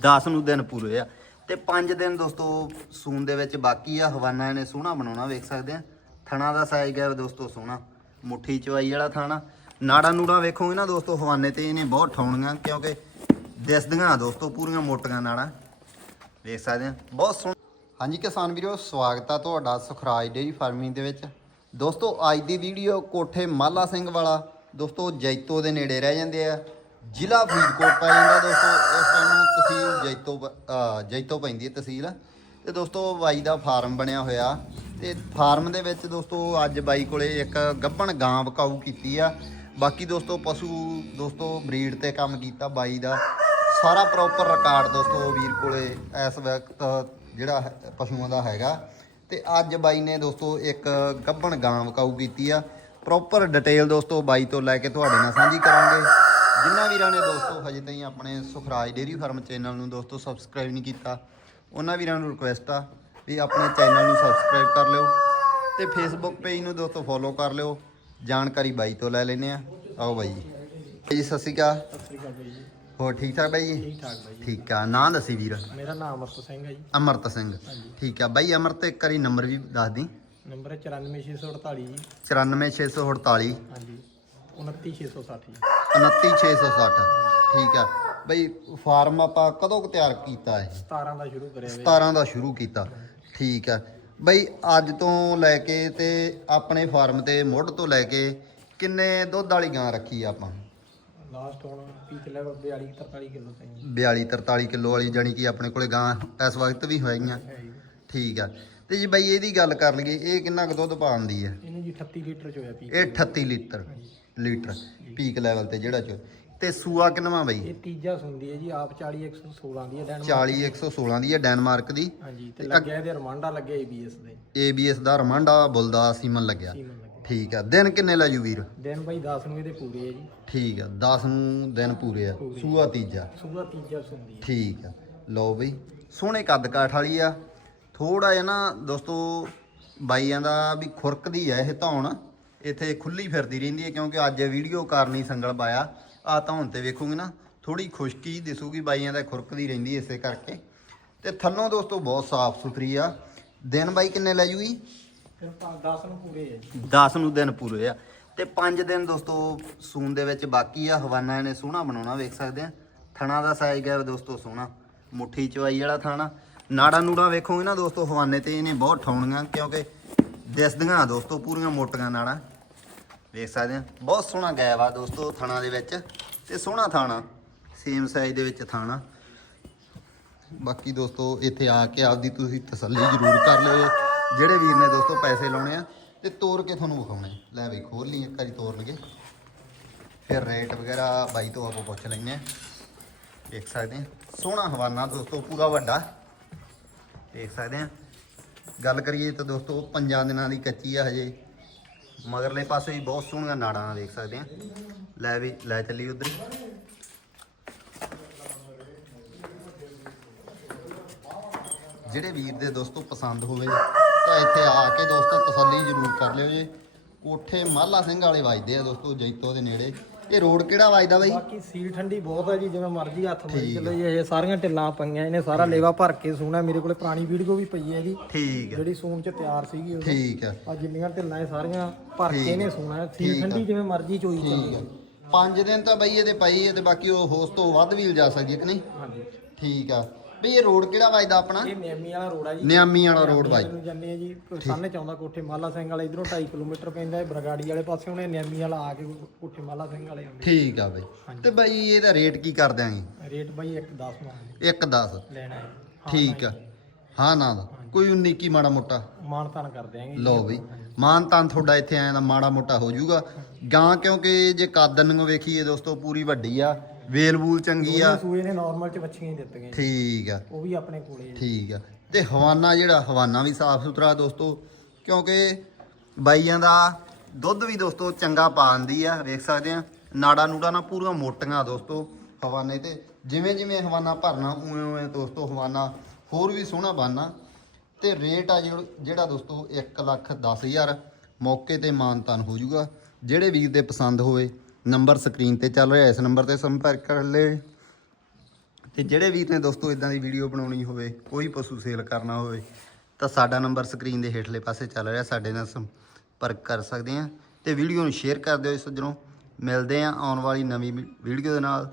10 ਨੂੰ ਦਿਨ ਪੂਰੇ ਆ। ਤੇ 5 ਦਿਨ ਦੋਸਤੋ ਸੂਨ ਦੇ ਵਿੱਚ ਬਾਕੀ ਆ। ਹਵਾਨਾ ਇਹਨੇ ਸੋਹਣਾ ਬਣਾਉਣਾ, ਵੇਖ ਸਕਦੇ ਆ। ਥਣਾ ਦਾ ਸਾਈਜ਼ ਹੈ ਦੋਸਤੋ, ਸੋਹਣਾ। ਮੁੱਠੀ ਚਵਾਈ ਵਾਲਾ ਥਾਣਾ। ਨਾੜਾ ਨੂੜਾ ਵੇਖੋਗੇ ਨਾ ਦੋਸਤੋ, ਹਵਾਨੇ ਤੇ ਇਹਨੇ ਬਹੁਤ ਠਾਉਣੀਆਂ, ਕਿਉਂਕਿ ਦਿਸਦੀਆਂ ਦੋਸਤੋ, ਪੂਰੀਆਂ ਮੋਟੀਆਂ ਨਾੜਾਂ। ਵੇਖ ਸਕਦੇ ਆ, ਬਹੁਤ ਸੋਹਣਾ। ਹਾਂਜੀ ਕਿਸਾਨ ਵੀਰੋ, ਸਵਾਗਤ ਆ ਤੁਹਾਡਾ ਸੁਖਰਾਜ ਡੇਰੀ ਫਾਰਮਿੰਗ ਦੇ ਵਿੱਚ। ਦੋਸਤੋ, ਅੱਜ ਦੀ ਵੀਡੀਓ ਕੋਠੇ ਮਾਲਾ ਸਿੰਘ ਵਾਲਾ। ਦੋਸਤੋ, ਜੈਤੋ ਦੇ ਨੇੜੇ ਰਹਿ ਜਾਂਦੇ ਆ। ਜ਼ਿਲ੍ਹਾ ਫਰੀਦਕੋਟ ਪੈ ਜਾਂਦਾ ਦੋਸਤੋ, ਇਸ ਟਾਈਮ ਨੂੰ ਤਹਿਸੀਲ ਜੈਤੋ ਪ- ਜੈਤੋ ਪੈਂਦੀ ਹੈ ਤਹਿਸੀਲ। ਤੇ ਦੋਸਤੋ, ਬਾਈ ਦਾ ਫਾਰਮ ਬਣਿਆ ਹੋਇਆ। ਤੇ ਫਾਰਮ ਦੇ ਵਿੱਚ ਦੋਸਤੋ, ਅੱਜ ਬਾਈ ਕੋਲੇ ਇੱਕ ਗੱਭਣ ਗਾਂ ਵਿਕਾਊ ਕੀਤੀ ਆ। ਬਾਕੀ ਦੋਸਤੋ, ਪਸ਼ੂ ਦੋਸਤੋ, ਬਰੀਡ ਤੇ ਕੰਮ ਕੀਤਾ ਬਾਈ ਦਾ। ਸਾਰਾ ਪ੍ਰੋਪਰ ਰਿਕਾਰਡ ਦੋਸਤੋ ਵੀਰ ਕੋਲੇ ਇਸ ਵਕਤ, ਜਿਹੜਾ ਹੈ- ਪਸ਼ੂਆਂ ਦਾ ਹੈਗਾ। ਤੇ ਅੱਜ ਬਾਈ ਨੇ ਦੋਸਤੋ, ਇੱਕ ਗੱਭਣ ਗਾਂ ਵਿਕਾਊ ਕੀਤੀ ਆ। ਪ੍ਰੋਪਰ ਡਿਟੇਲ ਦੋਸਤੋ ਬਾਈ ਤੋਂ ਲੈ ਕੇ ਤੁਹਾਡੇ ਨਾਲ ਸਾਂਝੀ ਕਰਾਂਗੇ। ਜਿਨ੍ਹਾਂ ਵੀਰਾਂ ਨੇ ਦੋਸਤੋ ਹਜੇ ਤਾਈਂ ਆਪਣੇ ਸੁਖਰਾਜ ਡੇਰੀ ਫਾਰਮ ਚੈਨਲ ਨੂੰ ਦੋਸਤੋ ਸਬਸਕ੍ਰਾਈਬ ਨਹੀਂ ਕੀਤਾ ਉਹਨਾਂ ਵੀਰਾਂ ਨੂੰ ਰਿਕੁਐਸਟ ਆ ਵੀ ਆਪਣੇ ਚੈਨਲ ਨੂੰ ਸਬਸਕ੍ਰਾਈਬ ਕਰ ਲਿਓ ਤੇ ਫੇਸਬੁੱਕ ਪੇਜ ਨੂੰ ਦੋਸਤੋ ਫੋਲੋ ਕਰ ਲਿਓ ਜਾਣਕਾਰੀ ਬਾਈ ਤੋਂ ਲੈ ਲੈਨੇ ਆ। ਆਓ ਬਾਈ ਜੀ। ਸਤਿ ਸ਼੍ਰੀ ਅਕਾਲ। ਹੋਰ ਠੀਕ ਠਾਕ ਬਾਈ ਜੀ? ਠੀਕ ਠਾਕ ਬਾਈ ਜੀ। ਠੀਕ ਆ ਨਾਂ ਦੱਸੀ ਵੀਰ। ਮੇਰਾ ਨਾਮ ਅਮਰਤ ਸਿੰਘ ਹੈ ਜੀ। ਅਮਰਤ ਸਿੰਘ। ਠੀਕ ਆ ਬਾਈ ਅਮਰਤ ਇੱਕ ਵਾਰੀ ਨੰਬਰ ਵੀ ਦੱਸ ਦੀ। ਨੰਬਰ ਹੈ 94648 ਜੀ। 94648 ਹਾਂਜੀ। 29660 ਜੀ। 29660 ਠੀਕ ਆ। ਬਈ ਫਾਰਮ ਆਪਾਂ ਕਦੋਂ ਕੁ ਤਿਆਰ ਕੀਤਾ ਇਹ? 17 ਦਾ ਸ਼ੁਰੂ ਕਰਿਆ ਵੇ 17 ਦਾ ਸ਼ੁਰੂ ਕੀਤਾ। ਠੀਕ ਆ। ਬਈ ਅੱਜ ਤੋਂ ਲੈ ਕੇ ਤੇ ਆਪਣੇ ਫਾਰਮ ਤੇ ਮੁੱਢ ਤੋਂ ਲੈ ਕੇ ਕਿੰਨੇ ਦੁੱਧ ਵਾਲੀ ਗਾਂ ਰੱਖੀ ਆਪਾਂ? ਲਾਸਟ ਹੁਣ ਪੀਕ ਲੈਵਲ 42 43 ਕਿਲੋ ਤਾਈਂ। ਜੀ 42 43 ਕਿਲੋ ਵਾਲੀ ਜਾਨੀ ਕਿ ਆਪਣੇ ਕੋਲੇ ਗਾਂ ਇਸ ਵਕਤ ਵੀ ਹੋਈਆਂ। ਠੀਕ ਆ। ਤੇ ਜੀ ਬਈ ਇਹਦੀ ਗੱਲ ਕਰ ਲਈਏ ਇਹ ਕਿੰਨਾ ਕੁ ਦੁੱਧ ਪਾਉਂਦੀ ਹੈ ਇਹਨੂੰ ਜੀ 38 ਲੀਟਰ ਚ ਹੋਇਆ ਪੀਕ ਇਹ 38 ਲੀਟਰ। ਲੀਟਰ ਪੀਕ ਲੈਵਲ ਤੇ ਜਿਹੜਾ ਚ। ਤੇ ਸੂਆ ਕਿੰਨਵਾ ਬਈ? ਇਹ ਤੀਜਾ ਸੁੰਦੀ ਹੈ ਜੀ ਆਪ 40 116 ਦੀ ਹੈ ਡੈਨ 40 116 ਦੀ ਹੈ ਡੈਨਮਾਰਕ ਦੀ। ਹਾਂਜੀ ਤੇ ਲੱਗਿਆ ਇਹਦੇ ਰਮਾਂਡਾ ਲੱਗਿਆ ABS ਦੇ। ABS ਦਾ ਰਮਾਂਡਾ ਬੁਲਦਾ ਸੀਮਨ ਲੱਗਿਆ। ਸੀਮਨ ਲੱਗਿਆ। ਠੀਕ ਆ ਦਿਨ ਕਿੰਨੇ ਲੈ ਜੂ ਵੀਰ? ਦਿਨ ਬਾਈ 10 ਨੂੰ ਇਹਦੇ ਪੂਰੇ ਹੈ ਜੀ। ਠੀਕ ਆ 10 ਨੂੰ ਦਿਨ ਪੂਰੇ ਆ ਸੂਆ ਤੀਜਾ। ਸੂਆ ਤੀਜਾ ਸੁੰਦੀ ਹੈ। ਠੀਕ ਆ ਲਓ ਬਈ ਸੋਹਣੇ ਕੱਦ ਕਾਠ ਵਾਲੀ ਆ। ਥੋੜਾ ਜਿਹਾ ਨਾ ਦੋਸਤੋ ਬਾਈਆਂ ਦਾ ਵੀ ਖੁਰਕਦੀ ਆ ਇਹ ਧੌਣ। ਇੱਥੇ ਖੁੱਲੀ ਫਿਰਦੀ ਰਹਿੰਦੀ ਹੈ ਕਿਉਂਕਿ ਅੱਜ ਵੀਡੀਓ ਕਰਨੀ ਸੰਗਲ ਪਾਇਆ। ਆ ਧੌਣ ਤੇ ਵੇਖੋਗੇ ਨਾ ਥੋੜੀ ਖੁਸ਼ਕੀ ਦਿਸੂਗੀ ਬਾਈਆਂ ਦਾ ਖੁਰਕਦੀ ਰਹਿੰਦੀ ਇਸੇ ਕਰਕੇ। ਤੇ ਥੱਲੋਂ ਦੋਸਤੋ ਬਹੁਤ ਸਾਫ਼ ਸੁਥਰੀ ਆ। ਦਿਨ ਬਾਈ ਕਿੰਨੇ ਲੈ ਜੂਗੀ? ਫਿਰ 10 ਨੂੰ ਪੂਰੇ ਹੈ ਜੀ। 10 ਨੂੰ ਦਿਨ ਪੂਰੇ ਆ। ਤੇ 5 ਦਿਨ ਦੋਸਤੋ ਸੂਨ ਦੇ ਵਿੱਚ ਬਾਕੀ ਆ। ਹਵਾਨਾ ਇਹਨੇ ਸੋਹਣਾ ਬਣਾਉਣਾ ਵੇਖ ਸਕਦੇ ਆ। ਥਣਾ ਦਾ ਸਾਈਜ਼ ਹੈ ਦੋਸਤੋ ਸੋਹਣਾ। ਮੁੱਠੀ ਚਵਾਈ ਵਾਲਾ ਥਾਣਾ। ਨਾੜਾ ਨੂੜਾ ਵੇਖੋਗੇ ਨਾ ਦੋਸਤੋ ਹਵਾਨੇ ਤੇ ਇਹਨੇ ਬਹੁਤ ਠਾਉਣੀਆਂ ਕਿਉਂਕਿ ਦਿਸਦੀਆਂ ਦੋਸਤੋ ਪੂਰੀਆਂ ਮੋਟੀਆਂ ਨਾੜਾਂ। ਵੇਖ ਸਕਦੇ ਆ। ਬਹੁਤ ਸੋਹਣਾ ਗੈਬ ਆ ਦੋਸਤੋ ਥਾਣਾ ਦੇ ਵਿੱਚ ਤੇ ਸੋਹਣਾ ਥਾਣਾ। ਸੇਮ ਸਾਈਜ਼ ਦੇ ਵਿੱਚ ਥਾਣਾ। ਬਾਕੀ ਦੋਸਤੋ ਇੱਥੇ ਆ ਕੇ ਆਪਦੀ ਤੁਸੀਂ ਤਸੱਲੀ ਜ਼ਰੂਰ ਕਰ ਲਿਓ। ਜਿਹੜੇ ਵੀਰ ਨੇ ਦੋਸਤੋ ਪੈਸੇ ਲਾਉਣੇ ਆ ਤੇ ਤੋਰ ਕੇ ਤੁਹਾਨੂੰ ਵਿਖਾਉਣੇ ਲੈ ਬਈ ਖੋਲ ਲਈ ਇੱਕ ਵਾਰੀ, ਤੋਰ ਲਈਏ। ਫਿਰ ਰੇਟ ਵਗੈਰਾ ਬਾਈ ਤੋਂ ਆਪਾਂ ਪੁੱਛ ਲੈਂਦੇ ਆ। ਦੇਖ ਸਕਦੇ ਆ। ਸੋਹਣਾ ਹਵਾਨਾ ਦੋਸਤੋ, ਪੂਰਾ ਵੱਡਾ। ਦੇਖ ਸਕਦੇ ਆ। ਗੱਲ ਕਰੀਏ ਤਾਂ ਦੋਸਤੋ ਪੰਜਾਂ ਦਿਨਾਂ ਦੀ ਕੱਚੀ ਆ ਹਜੇ। ਮਗਰਲੇ ਪਾਸੇ ਵੀ ਬਹੁਤ ਸੋਹਣੀਆਂ ਨਾੜਾਂ ਦੇਖ ਸਕਦੇ ਆ। ਲੈ ਵੀ, ਲੈ ਚੱਲੀ ਉਧਰ। ਜਿਹੜੇ ਵੀਰ ਦੇ ਦੋਸਤੋ ਪਸੰਦ ਹੋਵੇ, ਤਾਂ ਇੱਥੇ ਆ ਕੇ ਦੋਸਤੋ ਤਸੱਲੀ ਜ਼ਰੂਰ ਕਰ ਲਿਓ ਜੇ। ਕੋਠੇ ਮਾਲਾ ਸਿੰਘ ਵਾਲੇ ਵੱਜਦੇ ਆ ਦੋਸਤੋ, ਜੈਤੋ ਦੇ ਨੇੜੇ। ਇਹ ਰੋਡ ਕਿਹੜਾ ਵੱਜਦਾ ਬਾਈ? ਬਾਕੀ ਸੀਲ ਠੰਡੀ ਬਹੁਤ ਹੈ ਜੀ ਜਿਵੇਂ ਮਰਜ਼ੀ ਹੱਥ ਮਾਰੀ ਚੱਲੋ ਜੀ ਇਹ ਸਾਰੀਆਂ ਢਿੱਲਾਂ ਪਈਆਂ ਇਹਨੇ ਸਾਰਾ ਲੇਵਾ ਭਰ ਕੇ ਸੂਣਾ ਮੇਰੇ ਕੋਲੇ ਪੁਰਾਣੀ ਵੀਡੀਓ ਵੀ ਪਈ ਹੈ ਜੀ ਠੀਕ ਹੈ ਜਿਹੜੀ ਸੂਣ ਚ ਤਿਆਰ ਸੀਗੀ ਉਹ। ਠੀਕ ਹੈ ਆ ਜਿੰਨੀਆਂ ਢਿੱਲਾਂ ਇਹ ਸਾਰੀਆਂ ਭਰ ਕੇ ਇਹਨੇ ਸੂਣਾ ਸੀਲ। ਠੰਡੀ ਜਿਵੇਂ ਮਰਜ਼ੀ ਚੋਈ ਚੱਲੀ ਹੈ ਪੰਜ ਦਿਨ ਤਾਂ ਬਾਈ ਇਹਦੇ ਪਈ ਹੈ ਤੇ ਬਾਕੀ ਉਹ ਹੋਸ ਤੋਂ ਵੱਧ ਵੀ ਲਿਜਾ ਸਕਦੀ ਹੈ ਕਿ ਨਹੀਂ? ਹਾਂਜੀ। ਠੀਕ ਆ। ਬਈ ਇਹ ਰੋਡ ਕਿਹੜਾ ਵੱਜਦਾ ਆਪਣਾ? ਇਹ ਨਿਆਮੀ ਵਾਲਾ ਰੋਡ ਆ ਜੀ। ਨਿਆਮੀ ਵਾਲਾ ਰੋਡ ਵੱਜ ਨੂੰ ਆ ਜੀ ਸਾਹਮਣੇ ਚਾਉਂਦਾ ਕੋਠੇ ਮਾਲਾ ਸਿੰਘ ਵਾਲੇ ਇਧਰੋਂ 2.5 ਕਿਲੋਮੀਟਰ ਪੈਂਦਾ ਹੈ ਬਰਗਾੜੀ ਵਾਲੇ ਪਾਸੇ ਉਹਨੇ ਨਿਆਮੀ ਵਾਲਾ ਆ ਕੇ ਕੋਠੇ ਮਾਲਾ ਸਿੰਘ ਵਾਲੇ ਆਉਂਦੇ ਠੀਕ ਆ ਬਈ। ਤੇ ਬਾਈ ਇਹਦਾ ਰੇਟ ਕੀ ਕਰ ਦਿਆਂਗੇ ਰੇਟ ਬਾਈ 1 10 ਮੰਗਦੇ 1 10 ਲੈਣਾ ਹੈ। ਠੀਕ ਆ। ਹਾਂ ਨਾ ਕੋਈ 19 ਕੀ ਮਾੜਾ ਮੋਟਾ। ਮਾਨਤਾਨ ਕਰ ਦਿਆਂਗੇ ਲਓ ਬਈ। ਮਾਨ ਤਾਂ ਤੁਹਾਡਾ ਇੱਥੇ ਆਇਆ ਦਾ ਮਾੜਾ ਮੋਟਾ ਹੋ ਜਾਊਗਾ। ਗਾਂ ਕਿਉਂਕਿ ਜੇ ਕਾਦਨ ਨੂੰ ਵੇਖੀਏ ਦੋਸਤੋ ਪੂਰੀ ਵੱਡੀ ਆ। ਵੇਲ ਵੂਲ ਚੰਗੀ ਆ। ਸੂਏ ਨੇ ਨਾਰਮਲ ਚ ਬੱਚੀਆਂ ਹੀ ਦਿੱਤੀਆਂ ਜੀ। ਠੀਕ ਆ। ਉਹ ਵੀ ਆਪਣੇ ਕੋਲੇ ਜੀ। ਠੀਕ ਆ। ਤੇ ਹਵਾਨਾ ਜਿਹੜਾ ਹਵਾਨਾ ਵੀ ਸਾਫ਼ ਸੁਥਰਾ ਦੋਸਤੋ ਕਿਉਂਕਿ ਬਾਈਆਂ ਦਾ ਦੁੱਧ ਵੀ ਦੋਸਤੋ ਚੰਗਾ ਪਾਉਂਦੀ ਆ ਵੇਖ ਸਕਦੇ ਆ। ਨਾੜਾ ਨੂੜਾ ਨਾ ਪੂਰੀਆਂ ਮੋਟੀਆਂ ਦੋਸਤੋ ਹਵਾਨੇ ਤੇ। ਜਿਵੇਂ ਜਿਵੇਂ ਹਵਾਨਾ ਭਰਨਾ ਉਵੇਂ ਉਵੇਂ ਦੋਸਤੋ ਹਵਾਨਾ ਹੋਰ ਵੀ ਸੋਹਣਾ ਬਾਨਾ ਤੇ ਰੇਟ ਆ ਜਿਹੜਾ ਜਿਹੜਾ ਦੋਸਤੋ 1 ਲੱਖ 10000 ਮੌਕੇ ਤੇ ਮਾਨਤਾਨ ਹੋ ਜਾਊਗਾ। ਜਿਹੜੇ ਵੀਰ ਦੇ ਪਸੰਦ ਹੋਵੇ ਨੰਬਰ ਸਕਰੀਨ ਤੇ ਚੱਲ ਰਿਹਾ, ਇਸ ਨੰਬਰ ਤੇ ਸੰਪਰਕ ਕਰ ਲੈ। ਤੇ ਜਿਹੜੇ ਵੀਰ ਨੇ ਦੋਸਤੋ ਇਦਾਂ ਦੀ ਵੀਡੀਓ ਬਣਾਉਣੀ ਹੋਵੇ, ਕੋਈ ਪਸ਼ੂ ਸੇਲ ਕਰਨਾ ਹੋਵੇ, ਤਾਂ ਸਾਡਾ ਨੰਬਰ ਸਕਰੀਨ ਦੇ ਹੇਠਲੇ ਪਾਸੇ ਚੱਲ ਰਿਹਾ, ਸਾਡੇ ਨਾਲ ਸੰਪਰਕ ਕਰ ਸਕਦੇ ਆ ਤੇ ਵੀਡੀਓ ਨੂੰ ਸ਼ੇਅਰ ਕਰ ਦਿਓ ਸੱਜਣੋ ਮਿਲਦੇ ਆ ਆਉਣ ਵਾਲੀ ਨਵੀਂ ਵੀਡੀਓ ਦੇ ਨਾਲ।